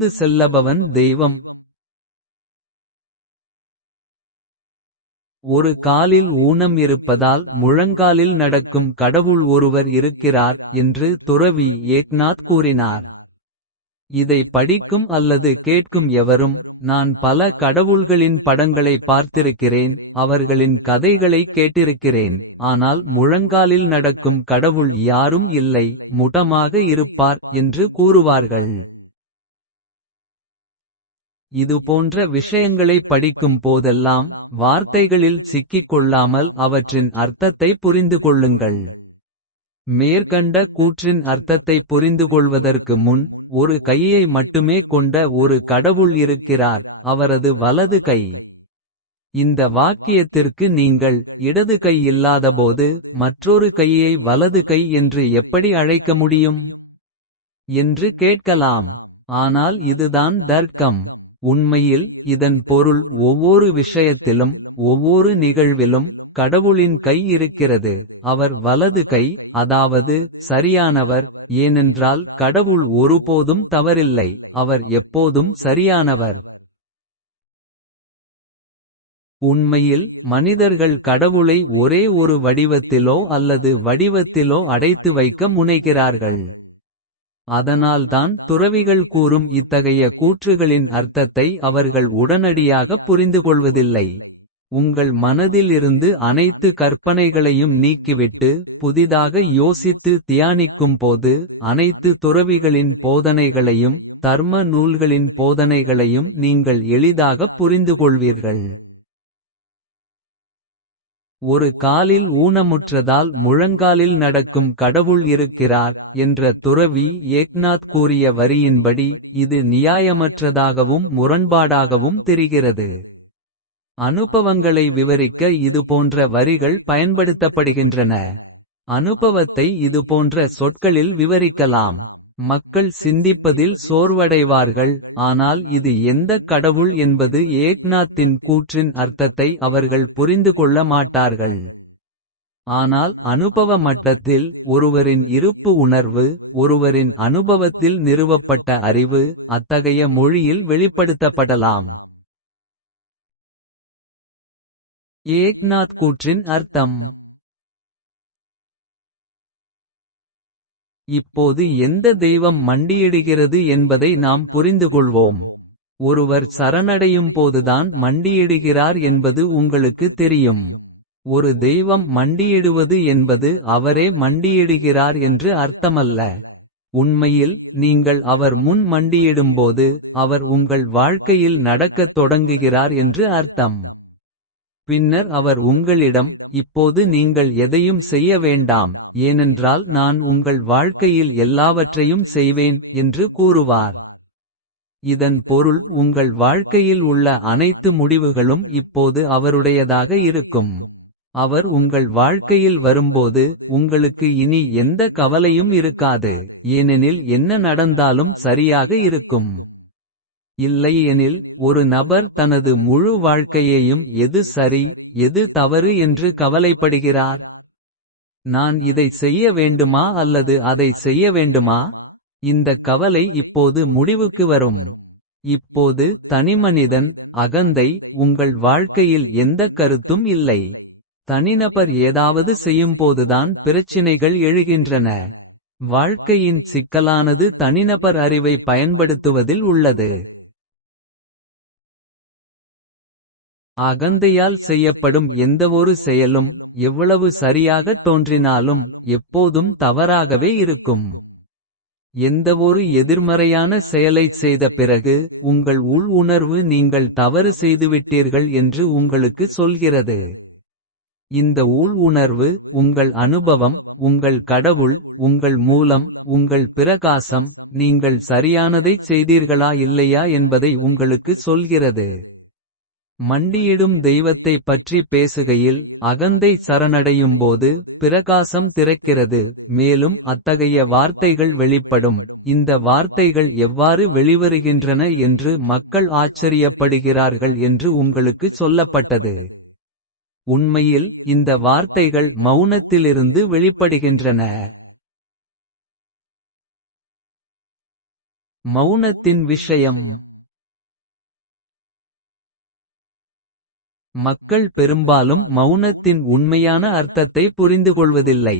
கடந்து செல்லபவன் தெய்வம் ஒரு காலில் ஊனம் இருப்பதால் முழங்காலில் நடக்கும் கடவுள் ஒருவர் இருக்கிறார் என்று துறவி ஏக்நாத் கூறினார். இதை படிக்கும் அல்லது கேட்கும் எவரும் நான் பல கடவுள்களின் படங்களை பார்த்திருக்கிறேன். அவர்களின் கதைகளை கேட்டிருக்கிறேன் ஆனால் முழங்காலில் நடக்கும் கடவுள் யாரும் இல்லை. முடமாக இருப்பார் என்று கூறுவார்கள். இதுபோன்ற விஷயங்களை படிக்கும் போதெல்லாம். வார்த்தைகளில் சிக்கிக் கொள்ளாமல் அவற்றின் அர்த்தத்தை புரிந்துகொள்ளுங்கள். மேற்கண்ட கூற்றின் அர்த்தத்தை புரிந்துகொள்வதற்கு முன். ஒரு கையை மட்டுமே கொண்ட ஒரு கடவுள் இருக்கிறார். அவரது வலது கை. இந்த வாக்கியத்திற்கு நீங்கள் இடது கை இல்லாதபோது. மற்றொரு கையை வலது கை என்று எப்படி அழைக்க முடியும். என்று கேட்கலாம் ஆனால் இதுதான் தர்க்கம். உண்மையில் இதன் பொருள் ஒவ்வொரு விஷயத்திலும். ஒவ்வொரு நிகழ்விலும் கடவுளின் கை இருக்கிறது. அவர் வலது கை அதாவது சரியானவர். ஏனென்றால் கடவுள் ஒருபோதும் தவறில்லை. அவர் எப்போதும் சரியானவர். உண்மையில் மனிதர்கள் கடவுளை ஒரே ஒரு வடிவத்திலோ அல்லது வடிவத்திலோ அடைத்து வைக்க முனைகிறார்கள். அதனால்தான் துறவிகள் கூறும் இத்தகைய கூற்றுகளின் அர்த்தத்தை அவர்கள் உடனடியாக புரிந்துகொள்வதில்லை. உங்கள் மனதில் இருந்து அனைத்து கற்பனைகளையும் நீக்கிவிட்டு. புதிதாக யோசித்து தியானிக்கும்போது. அனைத்து துறவிகளின் போதனைகளையும் தர்ம நூல்களின் போதனைகளையும் நீங்கள் எளிதாகப் புரிந்துகொள்வீர்கள். ஒரு காலில் ஊனமுற்றதால் முழங்காலில் நடக்கும் கடவுள் இருக்கிறார். என்ற துறவி ஏக்நாத் கூறிய வரியின்படி. இது நியாயமற்றதாகவும் முரண்பாடாகவும் தெரிகிறது. அனுபவங்களை விவரிக்க இதுபோன்ற வரிகள் பயன்படுத்தப்படுகின்றன. அனுபவத்தை இதுபோன்ற சொற்களில் விவரிக்கலாம். மக்கள் சிந்திப்பதில் சோர்வடைவார்கள் ஆனால் இது எந்தக் கடவுள் என்பது ஏக்நாத்தின் கூற்றின் அர்த்தத்தை அவர்கள் புரிந்துகொள்ள மாட்டார்கள். ஆனால் அனுபவ மட்டத்தில் ஒருவரின் இருப்பு உணர்வு. ஒருவரின் அனுபவத்தில் நிறுவப்பட்ட அறிவு. அத்தகைய மொழியில் வெளிப்படுத்தப்படலாம். ஏக்நாத் கூற்றின் அர்த்தம் இப்போது எந்த தெய்வம் மண்டியிடுகிறது என்பதை நாம் புரிந்துகொள்வோம். ஒருவர் சரணடையும் போதுதான் மண்டியிடுகிறார் என்பது உங்களுக்கு தெரியும். ஒரு தெய்வம் மண்டியிடுவது என்பது அவரே மண்டியிடுகிறார் என்று அர்த்தமல்ல. உண்மையில் நீங்கள் அவர் முன் மண்டியிடும்போது. அவர் உங்கள் வாழ்க்கையில் நடக்கத் தொடங்குகிறார் என்று அர்த்தம். பின்னர் அவர் உங்களிடம் இப்போது நீங்கள் எதையும் செய்ய வேண்டாம். ஏனென்றால் நான் உங்கள் வாழ்க்கையில் எல்லாவற்றையும் செய்வேன் என்று கூறுவார். இதன் பொருள் உங்கள் வாழ்க்கையில் உள்ள அனைத்து முடிவுகளும் இப்போது அவருடையதாக இருக்கும். அவர் உங்கள் வாழ்க்கையில் வரும்போது உங்களுக்கு இனி எந்த கவலையும் இருக்காது. ஏனெனில் என்ன நடந்தாலும் சரியாக இருக்கும். இல்லையெனில் ஒரு நபர் தனது முழு வாழ்க்கையையும் எது சரி. எது தவறு என்று கவலைப்படுகிறார். நான் இதை செய்ய வேண்டுமா அல்லது அதை செய்ய வேண்டுமா. இந்த கவலை இப்போது முடிவுக்கு வரும். இப்போது தனிமனிதன் அகந்தை உங்கள் வாழ்க்கையில் எந்தக் கருத்தும் இல்லை. தனிநபர் ஏதாவது செய்யும்போதுதான் பிரச்சினைகள் எழுகின்றன. வாழ்க்கையின் சிக்கலானது தனிநபர் அறிவை பயன்படுத்துவதில் உள்ளது. அகந்தையால் செய்யப்படும் எந்தவொரு செயலும். எவ்வளவு சரியாகத் தோன்றினாலும் எப்போதும் தவறாகவே இருக்கும். எந்தவொரு எதிர்மறையான செயலைச் செய்த பிறகு. உங்கள் உள் உணர்வு நீங்கள் தவறு செய்துவிட்டீர்கள் என்று உங்களுக்கு சொல்கிறது. இந்த உள் உணர்வு உங்கள் அனுபவம் உங்கள் கடவுள். உங்கள் மூலம் உங்கள் பிரகாசம் நீங்கள் சரியானதைச் செய்தீர்களா இல்லையா என்பதை உங்களுக்கு சொல்கிறது. மண்டியிடும் தெய்வத்தை பற்றி பேசுகையில் அகந்தை சரணடையும்போது. பிரகாசம் திறக்கிறது மேலும் அத்தகைய வார்த்தைகள் வெளிப்படும். இந்த வார்த்தைகள் எவ்வாறு வெளிவருகின்றன என்று மக்கள் ஆச்சரியப்படுகிறார்கள் என்று உங்களுக்கு சொல்லப்பட்டது. உண்மையில் இந்த வார்த்தைகள் மௌனத்திலிருந்து வெளிப்படுகின்றன. மௌனத்தின் விஷயம் மக்கள் பெரும்பாலும் மௌனத்தின் உண்மையான அர்த்தத்தை புரிந்துகொள்வதில்லை.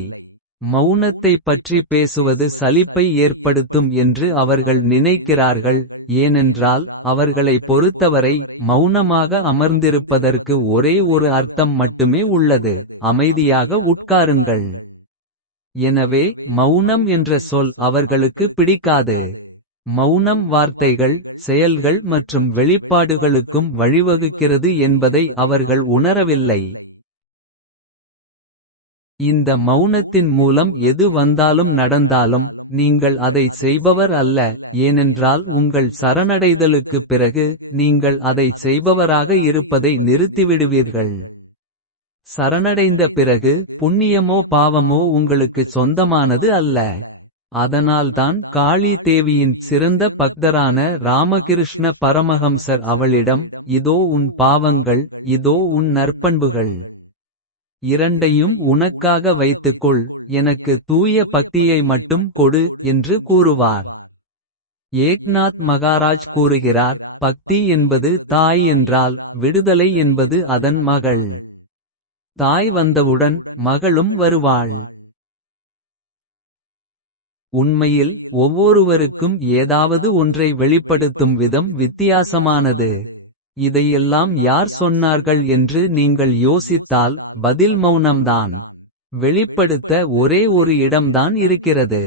மௌனத்தை பற்றி பேசுவது சலிப்பை ஏற்படுத்தும் என்று அவர்கள் நினைக்கிறார்கள். ஏனென்றால் அவர்களை பொறுத்தவரை மௌனமாக அமர்ந்திருப்பதற்கு ஒரே ஒரு அர்த்தம் மட்டுமே உள்ளது அமைதியாக உட்காருங்கள். எனவே மௌனம் என்ற சொல் அவர்களுக்கு பிடிக்காது. மௌனம் வார்த்தைகள் செயல்கள் மற்றும் வெளிப்பாடுகளுக்கும் வழிவகுக்கிறது என்பதை அவர்கள் உணரவில்லை. இந்த மௌனத்தின் மூலம் எது வந்தாலும் நடந்தாலும். நீங்கள் அதை செய்பவர் அல்ல ஏனென்றால் உங்கள் சரணடைதலுக்குப் பிறகு. நீங்கள் அதை செய்பவராக இருப்பதை நிறுத்திவிடுவீர்கள். சரணடைந்த பிறகு புண்ணியமோ பாவமோ உங்களுக்குச் சொந்தமானது அல்ல. அதனால்தான் காளி தேவியின் சிறந்த பக்தரான ராமகிருஷ்ண பரமஹம்சர் அவளிடம். இதோ உன் பாவங்கள் இதோ உன் நற்பண்புகள். இரண்டையும் உனக்காக வைத்துக்கொள் எனக்கு தூய பக்தியை மட்டும் கொடு என்று கூறுவார். ஏக்நாத் மகாராஜ் கூறுகிறார் பக்தி என்பது தாய் என்றால் விடுதலை என்பது அதன் மகள். தாய் வந்தவுடன் மகளும் வருவாள். உண்மையில் ஒவ்வொருவருக்கும் ஏதாவது ஒன்றை வெளிப்படுத்தும் விதம் வித்தியாசமானது. இதையெல்லாம் யார் சொன்னார்கள் என்று நீங்கள் யோசித்தால் பதில் மௌனம்தான். வெளிப்படுத்த ஒரே ஒரு இடம்தான் இருக்கிறது.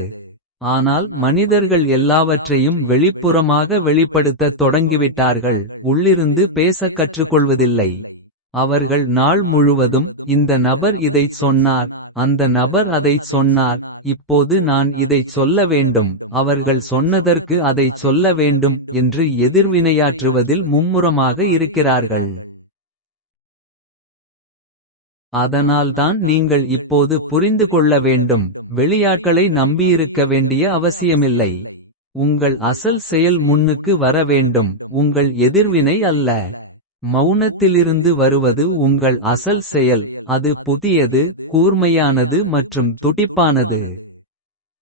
ஆனால் மனிதர்கள் எல்லாவற்றையும் வெளிப்புறமாக வெளிப்படுத்தத் தொடங்கிவிட்டார்கள். உள்ளிருந்து பேசக் கற்றுக்கொள்வதில்லை. அவர்கள் நாள் முழுவதும் இந்த நபர் இதைச் சொன்னார். அந்த நபர் அதைச் சொன்னார். இப்போது நான் இதைச் சொல்ல வேண்டும். அவர்கள் சொன்னதற்கு அதைச் சொல்ல வேண்டும். என்று எதிர்வினையாற்றுவதில் மும்முரமாக இருக்கிறார்கள். அதனால்தான் நீங்கள் இப்போது புரிந்து கொள்ள வேண்டும். வெளியாட்களை நம்பியிருக்க வேண்டிய அவசியமில்லை. உங்கள் அசல் செயல் முன்னுக்கு வர வேண்டும் உங்கள் எதிர்வினை அல்ல. மௌனத்திலிருந்து வருவது உங்கள் அசல் செயல் அது புதியது கூர்மையானது மற்றும் துடிப்பானது.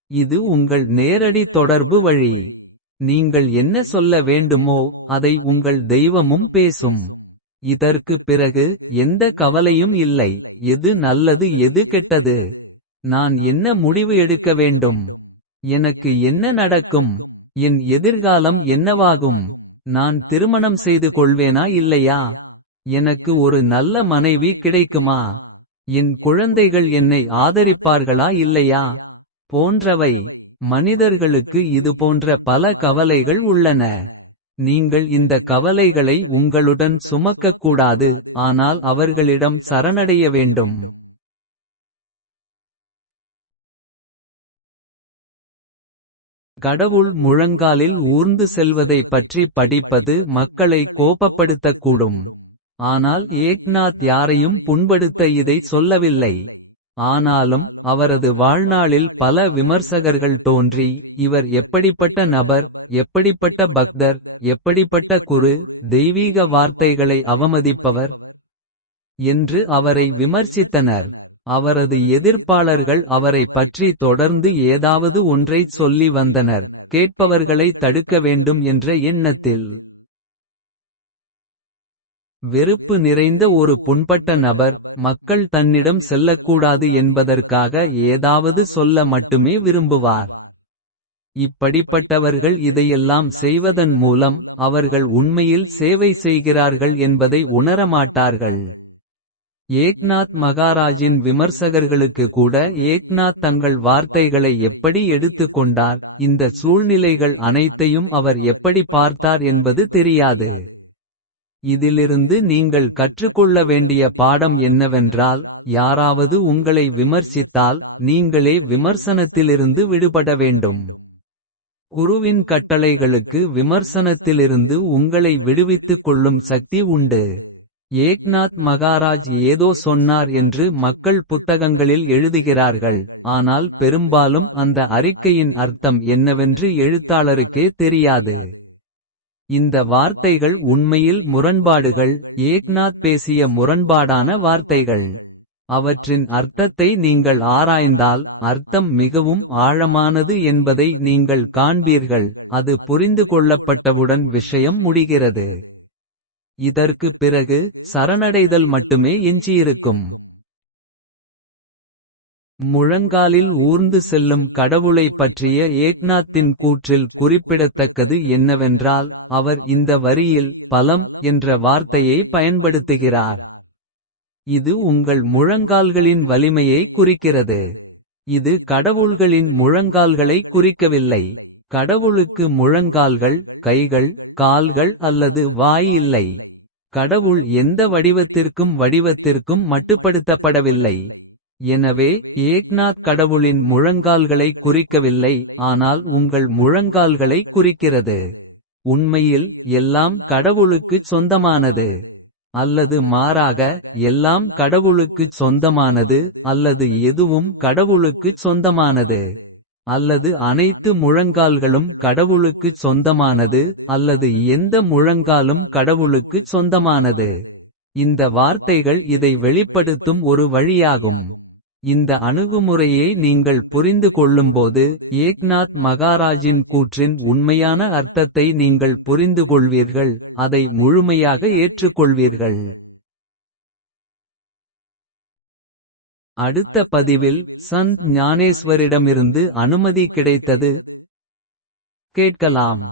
இது உங்கள் நேரடி தொடர்பு வழி. நீங்கள் என்ன சொல்ல வேண்டுமோ அதை உங்கள் தெய்வமும் பேசும். இதற்குப் பிறகு எந்த கவலையும் இல்லை எது நல்லது எது கெட்டது. நான் என்ன முடிவு எடுக்க வேண்டும். எனக்கு என்ன நடக்கும். என் எதிர்காலம் என்னவாகும். நான் திருமணம் செய்து கொள்வேனா இல்லையா. எனக்கு ஒரு நல்ல மனைவி கிடைக்குமா. என் குழந்தைகள் என்னை ஆதரிப்பார்களா இல்லையா. போன்றவை மனிதர்களுக்கு இதுபோன்ற பல கவலைகள் உள்ளன. நீங்கள் இந்த கவலைகளை உங்களுடன் சுமக்கக்கூடாது ஆனால் அவர்களிடம் சரணடைய வேண்டும். கடவுள் முழங்காலில் ஊர்ந்து செல்வதை பற்றி படிப்பது மக்களை கோபப்படுத்தக்கூடும். ஆனால் ஏக்நாத் யாரையும் புண்படுத்த இதை சொல்லவில்லை. ஆனாலும் அவரது வாழ்நாளில் பல விமர்சகர்கள் தோன்றி இவர் எப்படிப்பட்ட நபர் எப்படிப்பட்ட பக்தர் எப்படிப்பட்ட குரு தெய்வீக வார்த்தைகளை அவமதிப்பவர். என்று அவரை விமர்சித்தனர். அவரது எதிர்ப்பாளர்கள் அவரை பற்றி தொடர்ந்து ஏதாவது ஒன்றைச் சொல்லி வந்தனர். கேட்பவர்களை தடுக்க வேண்டும் என்ற எண்ணத்தில். வெறுப்பு நிறைந்த ஒரு புண்பட்ட நபர் மக்கள் தன்னிடம் செல்லக்கூடாது என்பதற்காக ஏதாவது சொல்ல மட்டுமே விரும்புவார். இப்படிப்பட்டவர்கள் இதையெல்லாம் செய்வதன் மூலம் அவர்கள் உண்மையில் சேவை செய்கிறார்கள் என்பதை உணரமாட்டார்கள். ஏக்நாத் மகாராஜின் விமர்சகர்களுக்கு கூட ஏக்நாத் தங்கள் வார்த்தைகளை எப்படி எடுத்துக் கொண்டார். இந்த சூழ்நிலைகள் அனைத்தையும் அவர் எப்படி பார்த்தார் என்பது தெரியாது. இதிலிருந்து நீங்கள் கற்றுக்கொள்ள வேண்டிய பாடம் என்னவென்றால். யாராவது உங்களை விமர்சித்தால் நீங்களே விமர்சனத்திலிருந்து விடுபட வேண்டும். குருவின் கட்டளைகளுக்கு விமர்சனத்திலிருந்து உங்களை விடுவித்துக் கொள்ளும் சக்தி உண்டு. ஏக்நாத் மகாராஜ் ஏதோ சொன்னார் என்று மக்கள் புத்தகங்களில் எழுதுகிறார்கள். ஆனால் பெரும்பாலும் அந்த அறிக்கையின் அர்த்தம் என்னவென்று எழுத்தாளருக்கே தெரியாது. இந்த வார்த்தைகள் உண்மையில் முரண்பாடுகள் ஏக்நாத் பேசிய முரண்பாடான வார்த்தைகள். அவற்றின் அர்த்தத்தை நீங்கள் ஆராய்ந்தால் அர்த்தம் மிகவும் ஆழமானது என்பதை நீங்கள் காண்பீர்கள் அது புரிந்து கொள்ளப்பட்டவுடன் விஷயம் முடிகிறது இதற்கு பிறகு சரணடைதல் மட்டுமே எஞ்சியிருக்கும். முழங்காலில் ஊர்ந்து செல்லும் கடவுளைப் பற்றிய ஏக்நாத்தின் கூற்றில் குறிப்பிடத்தக்கது என்னவென்றால் அவர் இந்த வரியில் பலம் என்ற வார்த்தையை பயன்படுத்துகிறார். இது உங்கள் முழங்கால்களின் வலிமையை குறிக்கிறது. இது கடவுள்களின் முழங்கால்களை குறிக்கவில்லை. கடவுளுக்கு முழங்கால்கள் கைகள் கால்கள் அல்லது வாய் இல்லை. கடவுள் எந்த வடிவத்திற்கும் வடிவத்திற்கும் மட்டுப்படுத்தப்படவில்லை. எனவே ஏக்நாத் கடவுளின் முழங்கால்களை குறிக்கவில்லை ஆனால் உங்கள் முழங்கால்களை குறிக்கிறது. உண்மையில் எல்லாம் கடவுளுக்குச் சொந்தமானது. அல்லது மாறாக எல்லாம் கடவுளுக்குச் சொந்தமானது அல்லது எதுவும் கடவுளுக்குச் சொந்தமானது. அல்லது அனைத்து முழங்கால்களும் கடவுளுக்குச் சொந்தமானது அல்லது எந்த முழங்காலும் கடவுளுக்குச் சொந்தமானது. இந்த வார்த்தைகள் இதை வெளிப்படுத்தும் ஒரு வழியாகும். இந்த அணுகுமுறையை நீங்கள் புரிந்து கொள்ளும்போது ஏக்நாத் மகாராஜின் கூற்றின் உண்மையான அர்த்தத்தை நீங்கள் புரிந்துகொள்வீர்கள் அதை முழுமையாக ஏற்றுக்கொள்வீர்கள். அடுத்த பதிவில் சந்த் ஞானேஸ்வரிடமிருந்து அனுமதி கிடைத்தது. கேட்கலாம்.